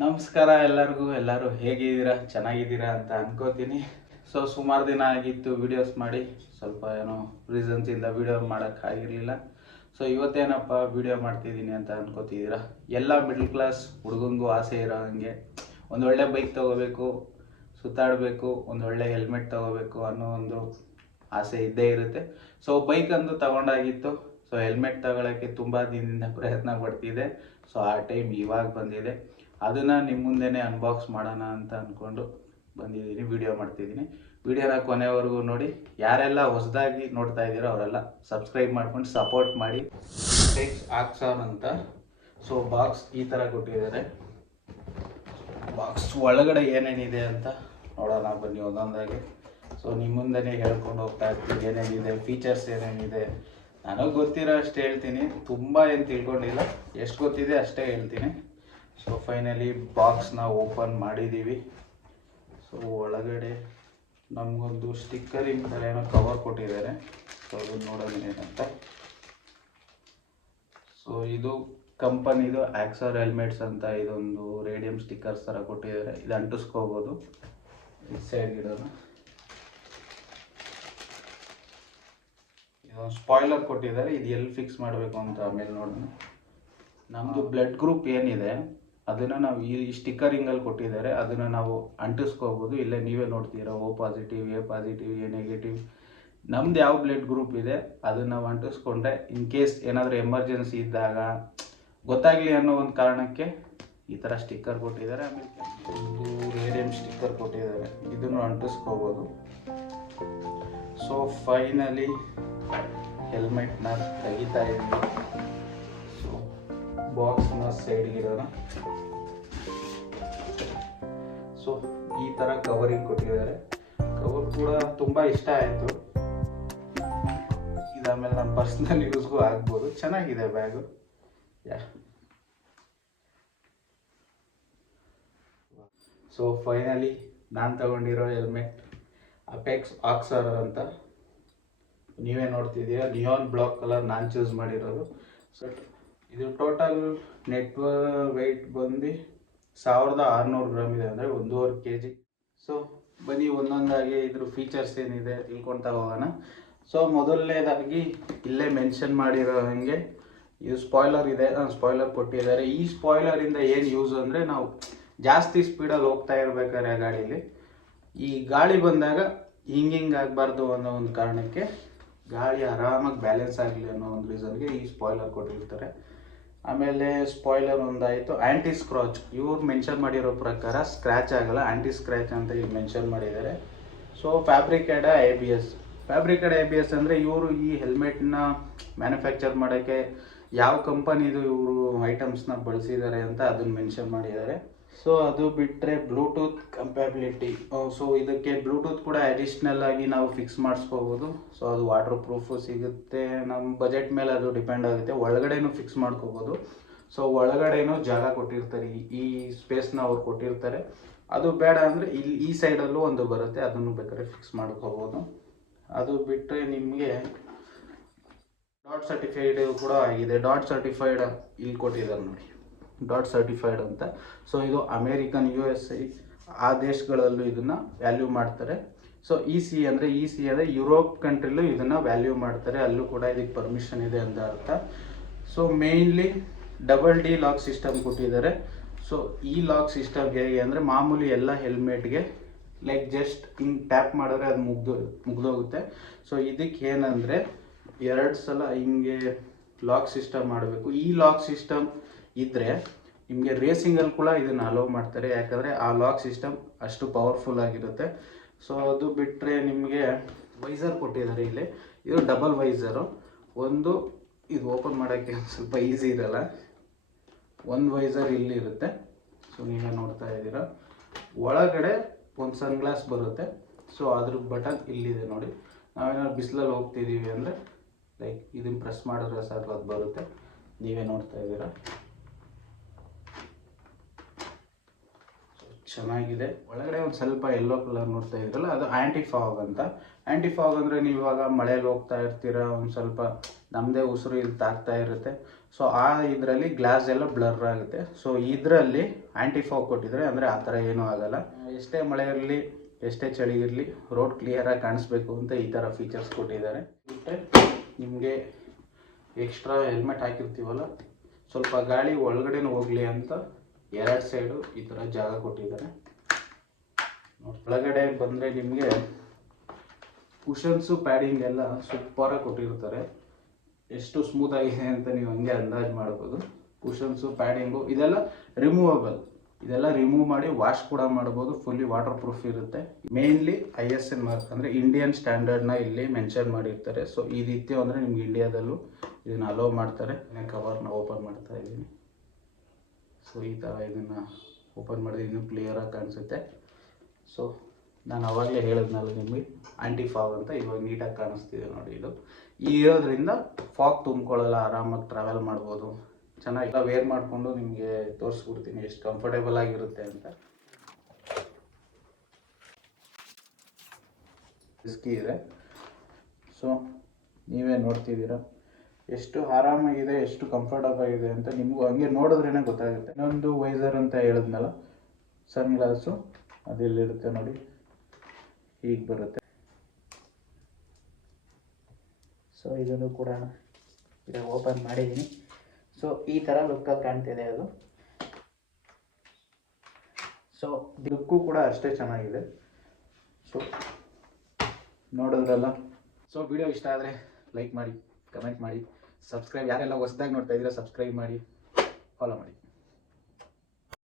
ನಮಸ್ಕಾರ ಎಲ್ಲರಿಗೂ. ಎಲ್ಲರೂ ಹೇಗಿದ್ದೀರಾ? ಚೆನ್ನಾಗಿದ್ದೀರಾ ಅಂತ ಅನ್ಕೋತೀನಿ. ಸೊ ಸುಮಾರು ದಿನ ಆಗಿತ್ತು ವಿಡಿಯೋಸ್ ಮಾಡಿ, ಸ್ವಲ್ಪ ಏನೋ ರೀಸನ್ಸಿಂದ ವಿಡಿಯೋ ಮಾಡೋಕ್ಕಾಗಿರಲಿಲ್ಲ. ಸೊ ಇವತ್ತೇನಪ್ಪ ವಿಡಿಯೋ ಮಾಡ್ತಿದ್ದೀನಿ ಅಂತ ಅನ್ಕೋತಿದ್ದೀರಾ? ಎಲ್ಲ ಮಿಡ್ಲ್ ಕ್ಲಾಸ್ ಹುಡುಗಂಗೂ ಆಸೆ ಇರೋ ಹಾಗೆ ಒಂದೊಳ್ಳೆ ಬೈಕ್ ತೊಗೋಬೇಕು, ಸುತ್ತಾಡಬೇಕು, ಒಂದೊಳ್ಳೆ ಹೆಲ್ಮೆಟ್ ತೊಗೋಬೇಕು ಅನ್ನೋ ಒಂದು ಆಸೆ ಇದ್ದೇ ಇರುತ್ತೆ. ಸೊ ಬೈಕ್ ಅಂದು ತಗೊಂಡಾಗಿತ್ತು. ಸೊ ಹೆಲ್ಮೆಟ್ ತಗೊಳ್ಳೋಕ್ಕೆ ತುಂಬ ದಿನದಿಂದ ಪ್ರಯತ್ನ ಪಡ್ತಿದ್ದೆ. ಸೊ ಆ ಟೈಮ್ ಇವಾಗ ಬಂದಿದೆ. ಅದನ್ನು ನಿಮ್ಮ ಮುಂದೆನೇ ಅನ್ಬಾಕ್ಸ್ ಮಾಡೋಣ ಅಂತ ಅಂದ್ಕೊಂಡು ಬಂದಿದ್ದೀನಿ, ವಿಡಿಯೋ ಮಾಡ್ತಿದ್ದೀನಿ. ವಿಡಿಯೋನ ಕೊನೆವರೆಗೂ ನೋಡಿ. ಯಾರೆಲ್ಲ ಹೊಸದಾಗಿ ನೋಡ್ತಾ ಇದ್ದೀರೋ ಅವರೆಲ್ಲ ಸಬ್ಸ್ಕ್ರೈಬ್ ಮಾಡ್ಕೊಂಡು ಸಪೋರ್ಟ್ ಮಾಡಿ. ಟೆಕ್ಸ್ ಆಕ್ಸಾನ್ ಅಂತ. ಸೊ ಬಾಕ್ಸ್ ಈ ಥರ ಕೊಟ್ಟಿದ್ದಾರೆ. ಬಾಕ್ಸ್ ಒಳಗಡೆ ಏನೇನಿದೆ ಅಂತ ನೋಡೋಣ ಬನ್ನಿ ಒಂದೊಂದಾಗಿ. ಸೊ ನಿಮ್ಮ ಮುಂದೆನೇ ಹೇಳ್ಕೊಂಡು ಹೋಗ್ತಾ ಇರ್ತೀನಿ ಏನೇನಿದೆ, ಫೀಚರ್ಸ್ ಏನೇನಿದೆ. ನನಗೆ ಗೊತ್ತಿರೋ ಅಷ್ಟು ಹೇಳ್ತೀನಿ, ತುಂಬ ಏನು ತಿಳ್ಕೊಂಡಿಲ್ಲ. ಎಷ್ಟು ಗೊತ್ತಿದೆ ಅಷ್ಟೇ ಹೇಳ್ತೀನಿ. ಸೊ ಫೈನಲಿ ಬಾಕ್ಸ್ನ ಓಪನ್ ಮಾಡಿದ್ದೀವಿ. ಸೊ ಒಳಗಡೆ ನಮಗೊಂದು ಸ್ಟಿಕ್ಕರಿಂಗ್ ಥರ ಏನೋ ಕವರ್ ಕೊಟ್ಟಿದ್ದಾರೆ. ಸೊ ಅದನ್ನು ನೋಡೋದೇನಂತ. ಸೊ ಇದು ಕಂಪನಿದು ಆಕ್ಸರ್ ಹೆಲ್ಮೆಟ್ಸ್ ಅಂತ ಇದೊಂದು ರೇಡಿಯಂ ಸ್ಟಿಕ್ಕರ್ಸ್ ಥರ ಕೊಟ್ಟಿದ್ದಾರೆ. ಇದು ಅಂಟಿಸ್ಕೋಬೋದು. ಈ ಸೈಡ್ ಗಿಡೋಣ. ಇದೊಂದು ಸ್ಪಾಯ್ಲರ್ ಕೊಟ್ಟಿದ್ದಾರೆ. ಇದು ಎಲ್ಲಿ ಫಿಕ್ಸ್ ಮಾಡಬೇಕು ಅಂತ ಆಮೇಲೆ ನೋಡೋಣ. ನಮ್ಮದು ಬ್ಲಡ್ ಗ್ರೂಪ್ ಏನಿದೆ ಅದನ್ನು ನಾವು ಈ ಸ್ಟಿಕ್ಕರಿಂಗಲ್ಲಿ ಕೊಟ್ಟಿದ್ದಾರೆ. ಅದನ್ನು ನಾವು ಅಂಟಿಸ್ಕೋಬೋದು. ಇಲ್ಲೇ ನೀವೇ ನೋಡ್ತೀರಾ, O positive, A positive, A negative. ನಮ್ದು ಯಾವ ಬ್ಲಡ್ ಗ್ರೂಪ್ ಇದೆ ಅದನ್ನು ನಾವು ಅಂಟಿಸ್ಕೊಂಡ್ರೆ ಇನ್ ಕೇಸ್ ಏನಾದರೂ ಎಮರ್ಜೆನ್ಸಿ ಇದ್ದಾಗ ಗೊತ್ತಾಗಲಿ ಅನ್ನೋ ಒಂದು ಕಾರಣಕ್ಕೆ ಈ ಥರ ಸ್ಟಿಕ್ಕರ್ ಕೊಟ್ಟಿದ್ದಾರೆ. ಆಮೇಲೆ ಒಂದು ರೇಡಿಯಂ ಸ್ಟಿಕ್ಕರ್ ಕೊಟ್ಟಿದ್ದಾರೆ, ಇದನ್ನು ಅಂಟಿಸ್ಕೋಬೋದು. ಸೊ ಫೈನಲಿ ಹೆಲ್ಮೆಟ್ನ ತೆಗಿತಾ ಇದ್ದೀವಿ. ಸೊ ಬಾಕ್ಸ್ನ ಸೈಡ್ಗಿರೋಣ. ಸೊ ಈ ಥರ ಕವರಿಂಗ್ ಕೊಟ್ಟಿದ್ದಾರೆ. ಕವರ್ ಕೂಡ ತುಂಬ ಇಷ್ಟ ಆಯಿತು. ಇದಾದ್ಮೇಲೆ ನಮ್ಮ ಪರ್ಸ್ನಲ್ ಯೂಸ್ಗೂ ಆಗ್ಬೋದು. ಚೆನ್ನಾಗಿದೆ ಬ್ಯಾಗು. ಸೊ ಫೈನಲಿ ನಾನು ತಗೊಂಡಿರೋ ಹೆಲ್ಮೆಟ್ ಅಪೆಕ್ಸ್ ಆಕ್ಸರ್ ಅಂತ. ನೀವೇ ನೋಡ್ತಿದ್ದೀರಾ, ನಿಯಾನ್ ಬ್ಲಾಕ್ ಕಲರ್ ನಾನು ಚೂಸ್ ಮಾಡಿರೋದು. ಸೊ ಇದು ಟೋಟಲ್ ನೆಟ್ ವೆಯ್ಟ್ ಬಂದು 1600 ಗ್ರಾಮ್ ಇದೆ, ಅಂದರೆ 1.5 kg. ಸೊ ಬನ್ನಿ ಒಂದೊಂದಾಗಿ ಇದ್ರ ಫೀಚರ್ಸ್ ಏನಿದೆ ತಿಳ್ಕೊಳ್ತಾ ಹೋಗೋಣ. ಸೊ ಮೊದಲನೇದಾಗಿ ಇಲ್ಲೇ ಮೆನ್ಷನ್ ಮಾಡಿರೋ ಹಾಗೆ ಇದು ಸ್ಪಾಯ್ಲರ್ ಇದೆ. ಸ್ಪಾಯ್ಲರ್ ಕೊಟ್ಟಿದ್ದಾರೆ. ಈ ಸ್ಪಾಯ್ಲರಿಂದ ಏನು ಯೂಸ್ ಅಂದರೆ, ನಾವು ಜಾಸ್ತಿ ಸ್ಪೀಡಲ್ಲಿ ಹೋಗ್ತಾ ಇರ್ಬೇಕಾದ್ರೆ ಗಾಡೀಲಿ ಈ ಗಾಳಿ ಬಂದಾಗ ಹಿಂಗೆ ಆಗಬಾರ್ದು ಅನ್ನೋ ಒಂದು ಕಾರಣಕ್ಕೆ, ಗಾಳಿ ಆರಾಮಾಗಿ ಬ್ಯಾಲೆನ್ಸ್ ಆಗಲಿ ಅನ್ನೋ ಒಂದು ರೀಸನ್ಗೆ ಈ ಸ್ಪಾಯ್ಲರ್ ಕೊಟ್ಟಿರ್ತಾರೆ. ಆಮೇಲೆ ಸ್ಪಾಯ್ಲರ್ ಒಂದಾಯಿತು. ಆ್ಯಂಟಿ ಸ್ಕ್ರಾಚ್ ಇವ್ರು ಮೆನ್ಷನ್ ಮಾಡಿರೋ ಪ್ರಕಾರ ಸ್ಕ್ರ್ಯಾಚ್ ಆಗಲ್ಲ, ಆ್ಯಂಟಿ ಸ್ಕ್ರ್ಯಾಚ್ ಅಂತ ಇಲ್ಲಿ ಮೆನ್ಷನ್ ಮಾಡಿದ್ದಾರೆ. So fabricated ABS. Fabricated ABS ಅಂದರೆ ಇವರು ಈ ಹೆಲ್ಮೆಟ್ನ ಮ್ಯಾನುಫ್ಯಾಕ್ಚರ್ ಮಾಡೋಕ್ಕೆ ಯಾವ ಕಂಪನಿದು ಇವರು ಐಟಮ್ಸ್ನ ಬಳಸಿದ್ದಾರೆ ಅಂತ ಅದನ್ನು ಮೆನ್ಷನ್ ಮಾಡಿದ್ದಾರೆ. ಸೊ ಅದು ಬಿಟ್ಟರೆ ಬ್ಲೂಟೂತ್ ಕಂಪ್ಯಾಬಿಲಿಟಿ. ಸೊ ಇದಕ್ಕೆ ಬ್ಲೂಟೂತ್ ಕೂಡ ಅಡಿಷ್ನಲ್ ಆಗಿ ನಾವು ಫಿಕ್ಸ್ ಮಾಡಿಸ್ಕೋಬೋದು. ಸೊ ಅದು ವಾಟರ್ ಪ್ರೂಫು ಸಿಗುತ್ತೆ. ನಮ್ಮ ಬಜೆಟ್ ಮೇಲೆ ಅದು ಡಿಪೆಂಡ್ ಆಗುತ್ತೆ. ಒಳಗಡೆನೂ ಫಿಕ್ಸ್ ಮಾಡ್ಕೋಬೋದು. ಸೊ ಒಳಗಡೆನೂ ಜಾಗ ಕೊಟ್ಟಿರ್ತಾರೆ, ಈ ಸ್ಪೇಸ್ನ ಅವ್ರು ಕೊಟ್ಟಿರ್ತಾರೆ. ಅದು ಬೇಡ ಅಂದರೆ ಇಲ್ಲಿ ಈ ಸೈಡಲ್ಲೂ ಒಂದು ಬರುತ್ತೆ, ಅದನ್ನು ಬೇಕಾದ್ರೆ ಫಿಕ್ಸ್ ಮಾಡ್ಕೋಬೋದು. ಅದು ಬಿಟ್ಟರೆ ನಿಮಗೆ ಡಾಟ್ ಸರ್ಟಿಫೈಡ್ ಕೂಡ ಆಗಿದೆ. ಡಾಟ್ ಸರ್ಟಿಫೈಡ್ ಇಲ್ಲಿ ಕೊಟ್ಟಿದ್ದಾರೆ ನೋಡಿ, ಡಾಟ್ ಸರ್ಟಿಫೈಡ್ ಅಂತ. ಸೊ ಇದು ಅಮೇರಿಕನ್, USA ಆ ದೇಶಗಳಲ್ಲೂ ಇದನ್ನು ವ್ಯಾಲ್ಯೂ ಮಾಡ್ತಾರೆ. ಸೊ EC ಅಂದರೆ ಯುರೋಪ್ ಕಂಟ್ರಿಲೂ ಇದನ್ನು ವ್ಯಾಲ್ಯೂ ಮಾಡ್ತಾರೆ, ಅಲ್ಲೂ ಕೂಡ ಇದಕ್ಕೆ ಪರ್ಮಿಷನ್ ಇದೆ ಅಂತ ಅರ್ಥ. So mainly D lock system ಕೊಟ್ಟಿದ್ದಾರೆ. ಸೊ ಈ ಲಾಕ್ ಸಿಸ್ಟಮ್ ಹೇಗೆ ಅಂದರೆ, ಮಾಮೂಲಿ ಎಲ್ಲ ಹೆಲ್ಮೆಟ್ಗೆ ಲೈಕ್ ಜಸ್ಟ್ ಹಿಂಗೆ ಟ್ಯಾಪ್ ಮಾಡಿದ್ರೆ ಅದು ಮುಗ್ದೋಗುತ್ತೆ. ಸೊ ಇದಕ್ಕೆ ಏನಂದರೆ 2 ಸಲ ಹಿಂಗೆ ಲಾಕ್ ಸಿಸ್ಟಮ್ ಮಾಡಬೇಕು. ಈ ಲಾಕ್ ಸಿಸ್ಟಮ್ ಇದ್ದರೆ ನಿಮಗೆ ರೇಸಿಂಗಲ್ಲಿ ಕೂಡ ಇದನ್ನು ಅಲೋ ಮಾಡ್ತಾರೆ, ಯಾಕಂದರೆ ಆ ಲಾಕ್ ಸಿಸ್ಟಮ್ ಅಷ್ಟು ಪವರ್ಫುಲ್ ಆಗಿರುತ್ತೆ. ಸೊ ಅದು ಬಿಟ್ಟರೆ ನಿಮಗೆ ವೈಸರ್ ಕೊಟ್ಟಿದ್ದಾರೆ ಇಲ್ಲಿ. ಇದು ಡಬಲ್ ವೈಸರು. ಒಂದು ಇದು ಓಪನ್ ಮಾಡೋಕ್ಕೆ ಸ್ವಲ್ಪ ಈಸಿ ಇರಲ್ಲ. ಒಂದು ವೈಸರ್ ಇಲ್ಲಿರುತ್ತೆ. ಸೊ ನೀವೇ ನೋಡ್ತಾ ಇದ್ದೀರಾ. ಒಳಗಡೆ ಒಂದು ಸನ್ಗ್ಲಾಸ್ ಬರುತ್ತೆ. ಸೊ ಅದ್ರ ಬಟನ್ ಇಲ್ಲಿದೆ ನೋಡಿ. ನಾವೇನಾದ್ರು ಬಿಸಿಲಲ್ಲಿ ಹೋಗ್ತಿದ್ದೀವಿ ಅಂದರೆ ಲೈಕ್ ಇದನ್ನು ಪ್ರೆಸ್ ಮಾಡಿದ್ರೆ ಸಾಕು, ಅದು ಬರುತ್ತೆ. ನೀವೇ ನೋಡ್ತಾ ಇದ್ದೀರಾ. ಚೆನ್ನಾಗಿದೆ. ಒಳಗಡೆ ಒಂದು ಸ್ವಲ್ಪ ಯೆಲ್ಲೋ ಕಲರ್ ನೋಡ್ತಾ ಇದ್ರಲ್ಲ, ಅದು ಆ್ಯಂಟಿ ಫಾಗ್ ಅಂತ. ಆ್ಯಂಟಿ ಫಾಗ್ ಅಂದರೆ ನೀವು ಇವಾಗ ಮಳೆಯಲ್ಲಿ ಹೋಗ್ತಾ ಇರ್ತೀರ, ಒಂದು ಸ್ವಲ್ಪ ನಮ್ಮದೇ ಉಸಿರು ಇಲ್ಲಿ ತಾಗ್ತಾ ಇರುತ್ತೆ. ಸೊ ಆ ಇದರಲ್ಲಿ ಗ್ಲಾಸ್ ಎಲ್ಲ ಬ್ಲರ್ ಆಗುತ್ತೆ. ಸೊ ಇದರಲ್ಲಿ ಆ್ಯಂಟಿ ಫಾಗ್ ಕೊಟ್ಟಿದ್ದಾರೆ, ಅಂದರೆ ಆ ಥರ ಏನೂ ಆಗಲ್ಲ. ಎಷ್ಟೇ ಮಳೆ ಇರಲಿ ಎಷ್ಟೇ ಚಳಿ ಇರಲಿ ರೋಡ್ ಕ್ಲಿಯರಾಗಿ ಕಾಣಿಸ್ಬೇಕು ಅಂತ ಈ ಥರ ಫೀಚರ್ಸ್ ಕೊಟ್ಟಿದ್ದಾರೆ. ಮತ್ತು ನಿಮಗೆ ಎಕ್ಸ್ಟ್ರಾ ಹೆಲ್ಮೆಟ್ ಹಾಕಿರ್ತೀವಲ್ಲ, ಸ್ವಲ್ಪ ಗಾಳಿ ಒಳಗಡೆನೂ ಹೋಗಲಿ ಅಂತ 2 ಸೈಡು ಈ ಥರ ಜಾಗ ಕೊಟ್ಟಿದ್ದಾರೆ. ಒಳಗಡೆ ಬಂದರೆ ನಿಮಗೆ ಕುಷನ್ಸು ಪ್ಯಾಡಿಂಗ್ ಎಲ್ಲ ಸೂಪರಾಗಿ ಕೊಟ್ಟಿರ್ತಾರೆ. ಎಷ್ಟು ಸ್ಮೂತ್ ಆಗಿದೆ ಅಂತ ನೀವು ಹಂಗೆ ಅಂದಾಜು ಮಾಡ್ಬೋದು. ಕುಷನ್ಸು ಪ್ಯಾಡಿಂಗು ಇದೆಲ್ಲ ರಿಮೂವಬಲ್, ಇದೆಲ್ಲ ರಿಮೂವ್ ಮಾಡಿ ವಾಶ್ ಕೂಡ ಮಾಡ್ಬೋದು. ಫುಲ್ಲಿ ವಾಟರ್ ಪ್ರೂಫ್ ಇರುತ್ತೆ. ಮೇನ್ಲಿ ISN ಮಾರ್ಕ್ ಅಂದರೆ ಇಂಡಿಯನ್ ಸ್ಟ್ಯಾಂಡರ್ಡ್ನ ಇಲ್ಲಿ ಮೆನ್ಷನ್ ಮಾಡಿರ್ತಾರೆ. ಸೊ ಇದಿತ್ತು ಅಂದರೆ ನಿಮ್ಗೆ ಇಂಡಿಯಾದಲ್ಲೂ ಇದನ್ನು ಅಲೋ ಮಾಡ್ತಾರೆ. ಕವರ್ನ ಓಪನ್ ಮಾಡ್ತಾ ಇದ್ದೀನಿ. ಸೊ ಈ ಥರ ಇದನ್ನು ಓಪನ್ ಮಾಡಿದ್ರೆ ಇನ್ನೂ ಕ್ಲಿಯರಾಗಿ ಕಾಣಿಸುತ್ತೆ. ಸೊ ನಾನು ಅವಾಗಲೇ ಹೇಳಿದ್ನಲ್ಲ ನಿಮಗೆ ಆ್ಯಂಟಿ ಫಾಗ್ ಅಂತ, ಇವಾಗ ನೀಟಾಗಿ ಕಾಣಿಸ್ತಿದೆ ನೋಡಿ. ಇದು ಇರೋದ್ರಿಂದ ಫಾಗ್ ತುಂಬ್ಕೊಳ್ಳಲ್ಲ, ಆರಾಮಾಗಿ ಟ್ರಾವೆಲ್ ಮಾಡ್ಬೋದು. ಚೆನ್ನಾಗಿ ವೇರ್ ಮಾಡಿಕೊಂಡು ನಿಮಗೆ ತೋರಿಸ್ಬಿಡ್ತೀನಿ ಎಷ್ಟು ಕಂಫರ್ಟೇಬಲ್ ಆಗಿರುತ್ತೆ ಅಂತ. ರಿಸ್ಕಿ ಇದೆ. ಸೊ ನೀವೇ ನೋಡ್ತಿದ್ದೀರಾ ಎಷ್ಟು ಆರಾಮಾಗಿದೆ, ಎಷ್ಟು ಕಂಫರ್ಟಬಲ್ ಇದೆ ಅಂತ. ನಿಮಗೂ ಹಂಗೆ ನೋಡಿದ್ರೇ ಗೊತ್ತಾಗುತ್ತೆ. ಇನ್ನೊಂದು ವೈಸರ್ ಅಂತ ಹೇಳಿದ್ನಲ್ಲ, ಸನ್ ಗ್ಲಾಸು ಅದೆಲ್ಲಿರುತ್ತೆ ನೋಡಿ, ಹೀಗೆ ಬರುತ್ತೆ. ಸೊ ಇದನ್ನು ಕೂಡ ಇವಾಗ ಓಪನ್ ಮಾಡಿದ್ದೀನಿ. ಸೊ ಈ ಥರ ಲುಕ್ಕಲ್ಲಿ ಕಾಣ್ತಿದೆ ಅದು. ಸೊ ಲುಕ್ಕು ಕೂಡ ಅಷ್ಟೇ ಚೆನ್ನಾಗಿದೆ. ಸೊ ನೋಡಿದ್ರಲ್ಲ. ಸೊ ವಿಡಿಯೋ ಇಷ್ಟ ಆದರೆ ಲೈಕ್ ಮಾಡಿ, ಕಮೆಂಟ್ ಮಾಡಿ, ಸಬ್ಸ್ಕ್ರೈಬ್, ಯಾರೆಲ್ಲ ಹೊಸದಾಗಿ ನೋಡ್ತಾ ಇದ್ದೀರಾ ಸಬ್ಸ್ಕ್ರೈಬ್ ಮಾಡಿ, ಫಾಲೋ ಮಾಡಿ.